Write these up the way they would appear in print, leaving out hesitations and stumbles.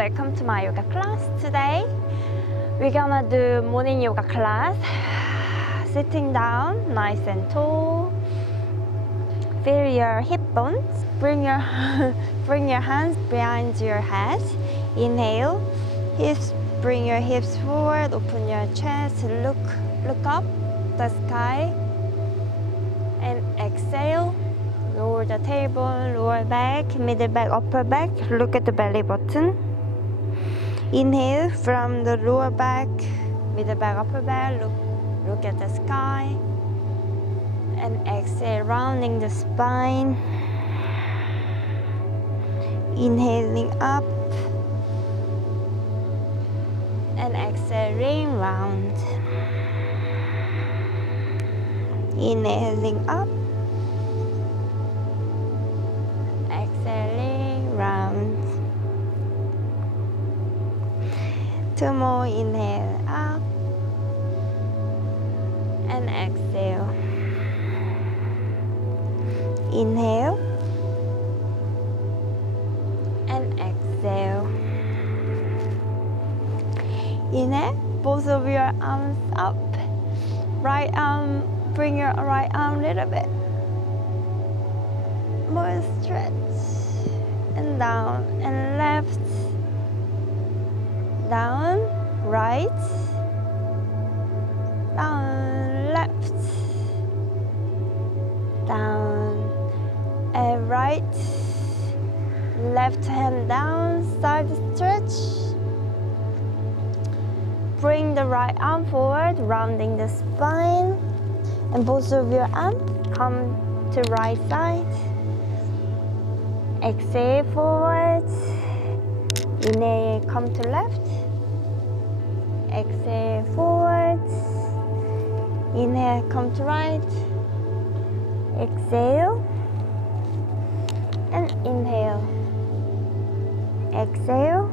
welcome to my yoga class. Today we're gonna do morning yoga class. Sitting down, nice and tall. Feel your hip bones. Bring your hands behind your head. Inhale, hips. Bring your hips forward. Open your chest. Look up the sky. And exhale. Lower the tailbone, lower back, middle back, upper back. Look at the belly button. Inhale from the lower back, middle back, upper back. Look at the sky. And exhale, rounding the spine. Inhaling up. And exhaling round. Inhaling up. Exhaling round. Two more. Inhale up and exhale. Inhale and exhale. Inhale, both of your arms up. Right arm, bring your right arm a little bit more stretch. And down and left, down, right, down, left, down, and right, left hand down, side stretch. Bring the right arm forward, rounding the spine, and both of your arms come to right side. Exhale forward. Inhale, come to left. Exhale forward. Inhale, come to right. Exhale. And inhale. Exhale.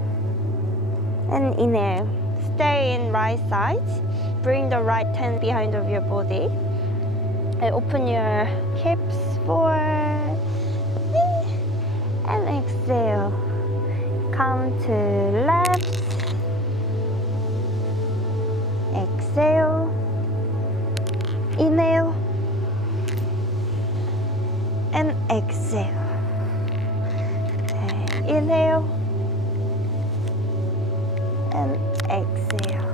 And inhale. Stay in right side. Bring the right hand behind of your body. And open your hips forward. And exhale, come to left, exhale, inhale, and exhale, inhale, and exhale.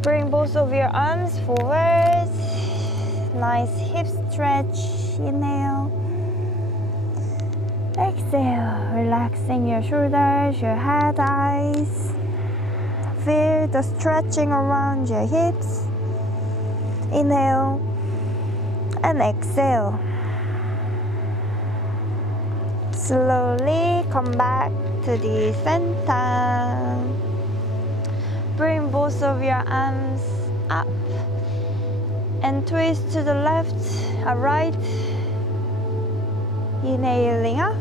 Bring both of your arms forward, nice hip stretch, inhale. Exhale, relaxing your shoulders, your head, eyes. Feel the stretching around your hips. Inhale and exhale. Slowly come back to the center. Bring both of your arms up and twist to the left or right. Inhaling up.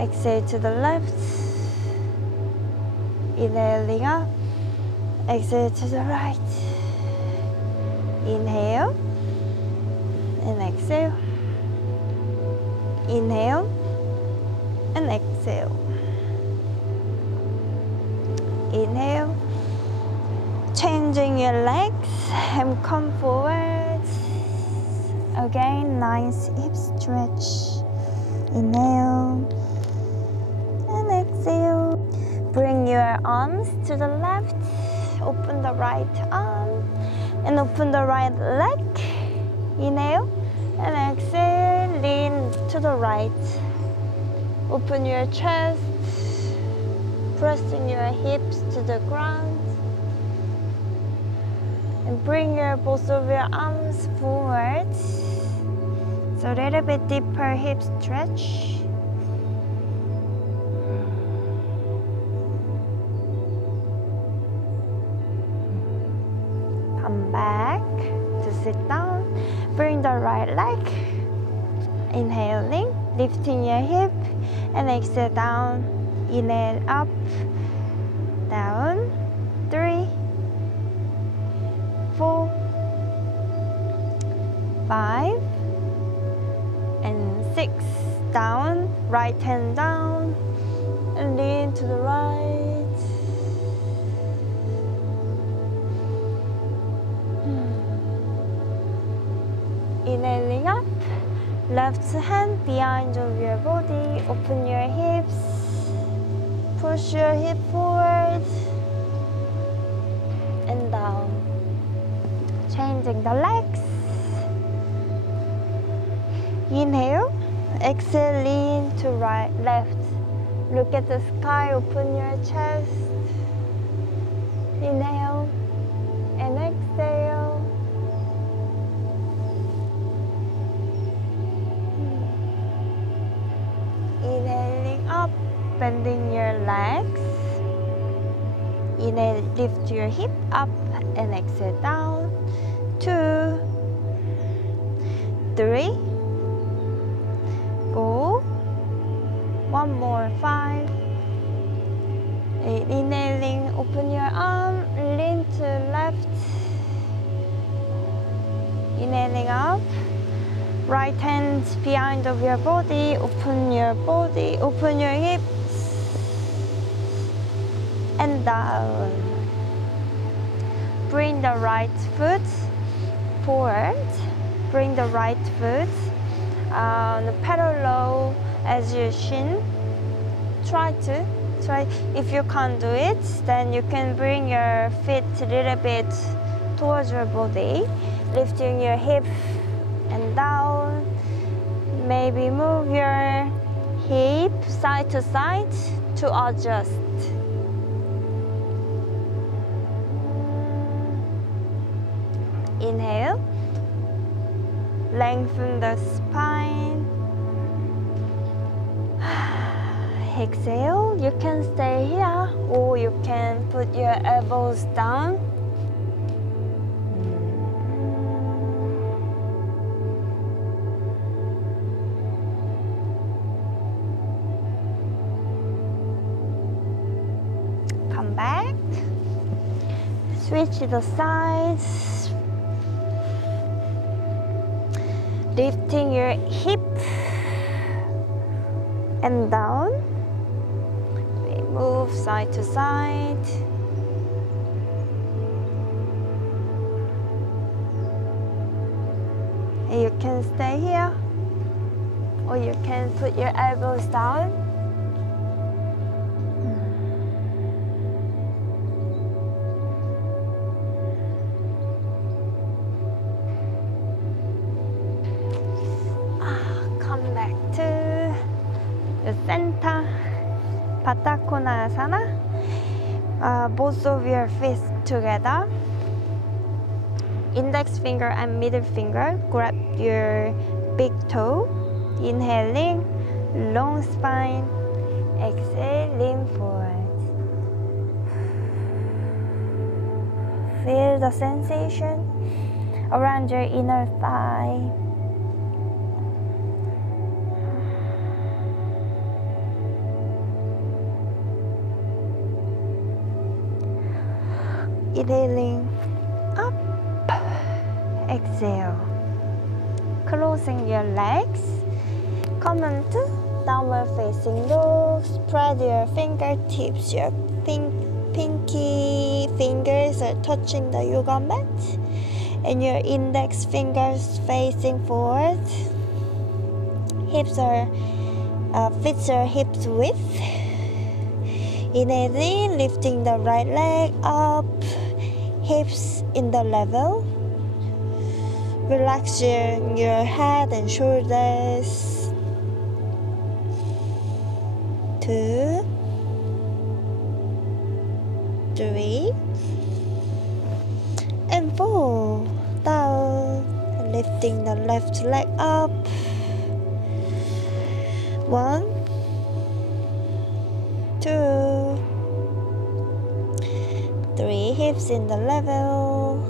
Exhale to the left. Inhaling up. Exhale to the right. Inhale and exhale. Inhale and exhale. Inhale. Changing your legs and come forward. Again, nice hip stretch. Inhale and exhale. Bring your arms to the left. Open the right arm and open the right leg. Inhale and exhale. Lean to the right. Open your chest. Pressing your hips to the ground. And bring both of your arms forward. So a little bit deeper hip stretch. Come back to sit down. Bring the right leg. Inhaling, lifting your hip. And exhale down. Inhale up, down. 3, 4, 5, and 6. Down, right hand down, and lean to the right. Inhaling up, left hand behind of your body, open your hips, push your hip forward and down. Changing the legs. Inhale, exhale, lean to right, left. Look at the sky, open your chest. Inhale and exhale. Inhaling up, bending your legs. Inhale, lift your hip up and exhale down. 2, 3, go. 1 more, 5. 8, inhaling, open your arm, lean to left. Inhaling up, right hand behind of your body, open your hips and down. Bring the right foot forward, bring the right foot parallel as your shin. Try. If you can't do it, then you can bring your feet a little bit towards your body, lifting your hip and down. Maybe move your hip side to side to adjust. Inhale, lengthen the spine. Exhale, you can stay here or you can put your elbows down. Come back, switch the sides. Lifting your hip and down. Move side to side. And you can stay here or you can put your elbows down. Come back to the center. Konasana. Both of your fists together. Index finger and middle finger. Grab your big toe. Inhaling, long spine. Exhale, lean forward. Feel the sensation around your inner thigh. Inhaling up, exhale. Closing your legs. Come into downward facing dog. Spread your fingertips. Your pinky fingers are touching the yoga mat, and your index fingers facing forward. Hips are feet are hips width. Inhaling, lifting the right leg up. Hips in the level. Relax your head and shoulders. 2, 3, and 4. Down. Lifting the left leg up. 1, 2, 3, hips in the level,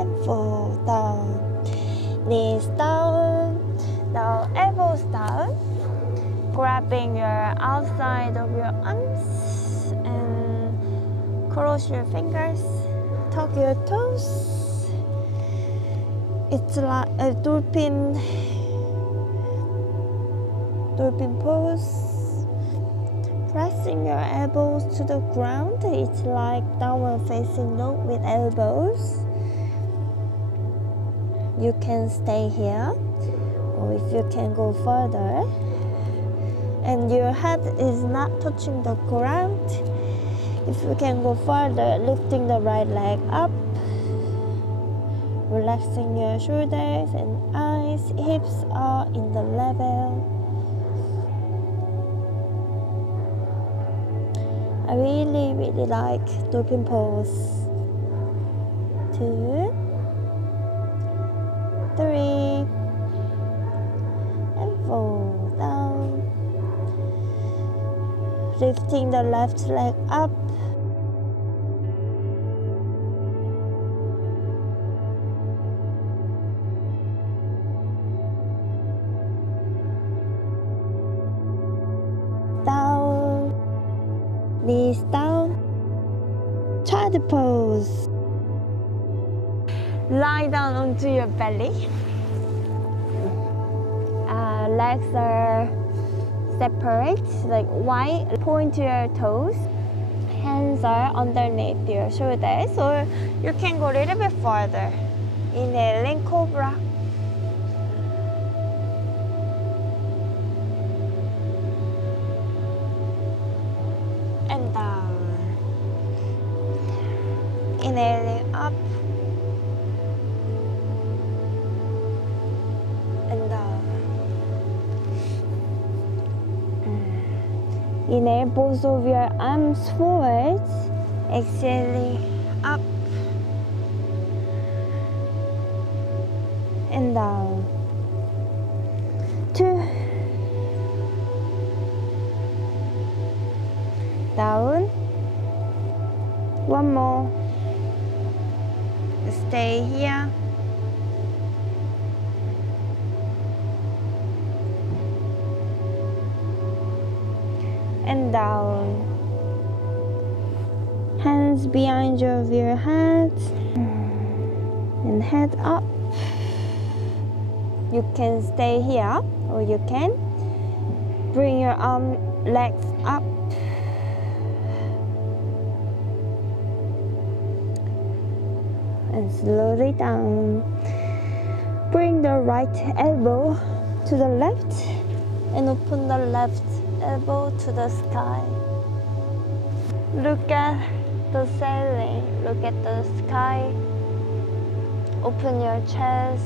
and 4, down. Knees down. Now elbows down. Grabbing your outside of your arms and cross your fingers. Tuck your toes. It's like a dolphin pose. Pressing your elbows to the ground, it's like downward facing dog with elbows. You can stay here, or if you can go further, and your head is not touching the ground. If you can go further, lifting the right leg up, relaxing your shoulders and eyes, hips are in the level. I really like dolphin pose. 2, 3, and 4 down. Lifting the left leg up. Down. Knees down. Child pose. Lie down onto your belly. Legs are separate, like wide. Point your toes. Hands are underneath your shoulders, or you can go a little bit further. Inhaling cobra. And down. Inhaling up. And down. Inhale both of your arms forward. Exhaling up. And down. 2. Down. One more. Stay here. And down. Hands behind your head. And head up. You can stay here, or you can bring your legs up. And slowly down. Bring the right elbow to the left and open the left elbow to the sky. Look at the ceiling, look at the sky. Open your chest.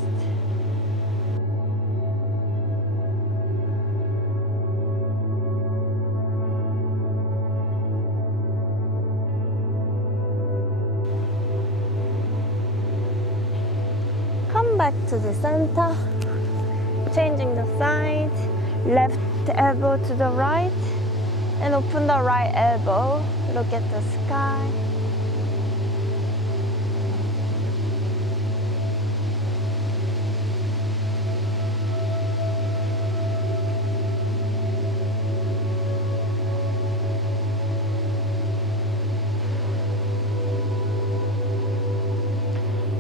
Come back to the center, changing the side, left elbow to the right, and open the right elbow, look at the sky.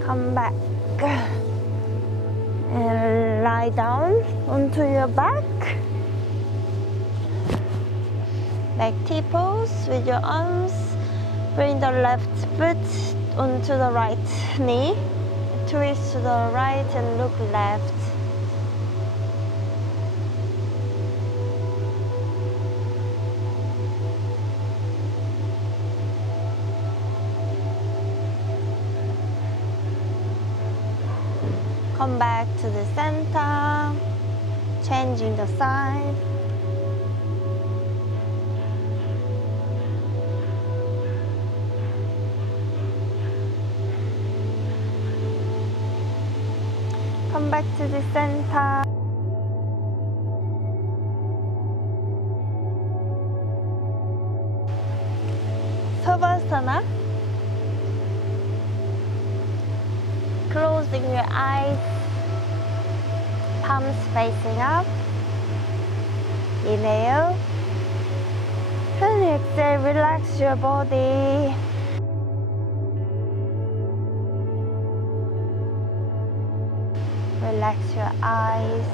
Come back. And lie down onto your back. Like T-pose with your arms. Bring the left foot onto the right knee. Twist to the right and look left. Come back to the center, changing the side. Come back to the center. Tabasana. Closing your eyes, palms facing up. Inhale. And exhale, relax your body. Relax your eyes.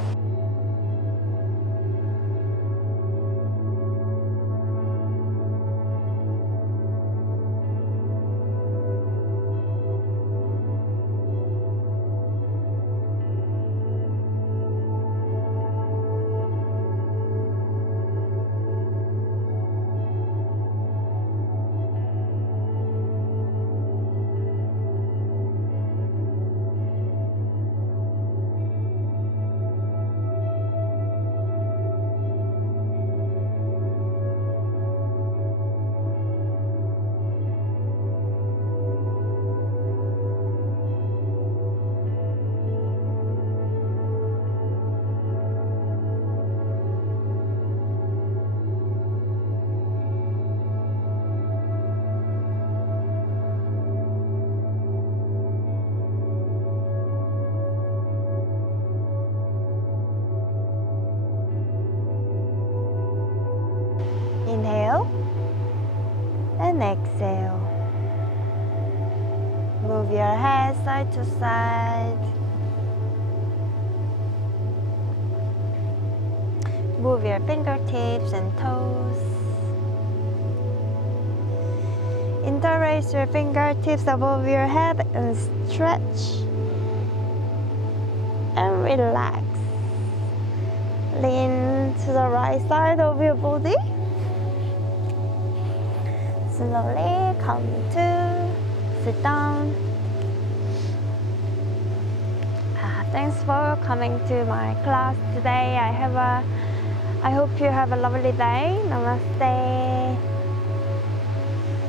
and exhale. Move your head side to side. Move your fingertips and toes. Interlace your fingertips above your head and stretch and relax. Lean to the right side of your body. Slowly come to sit down. Thanks for coming to my class today. I hope you have a lovely day. Namaste.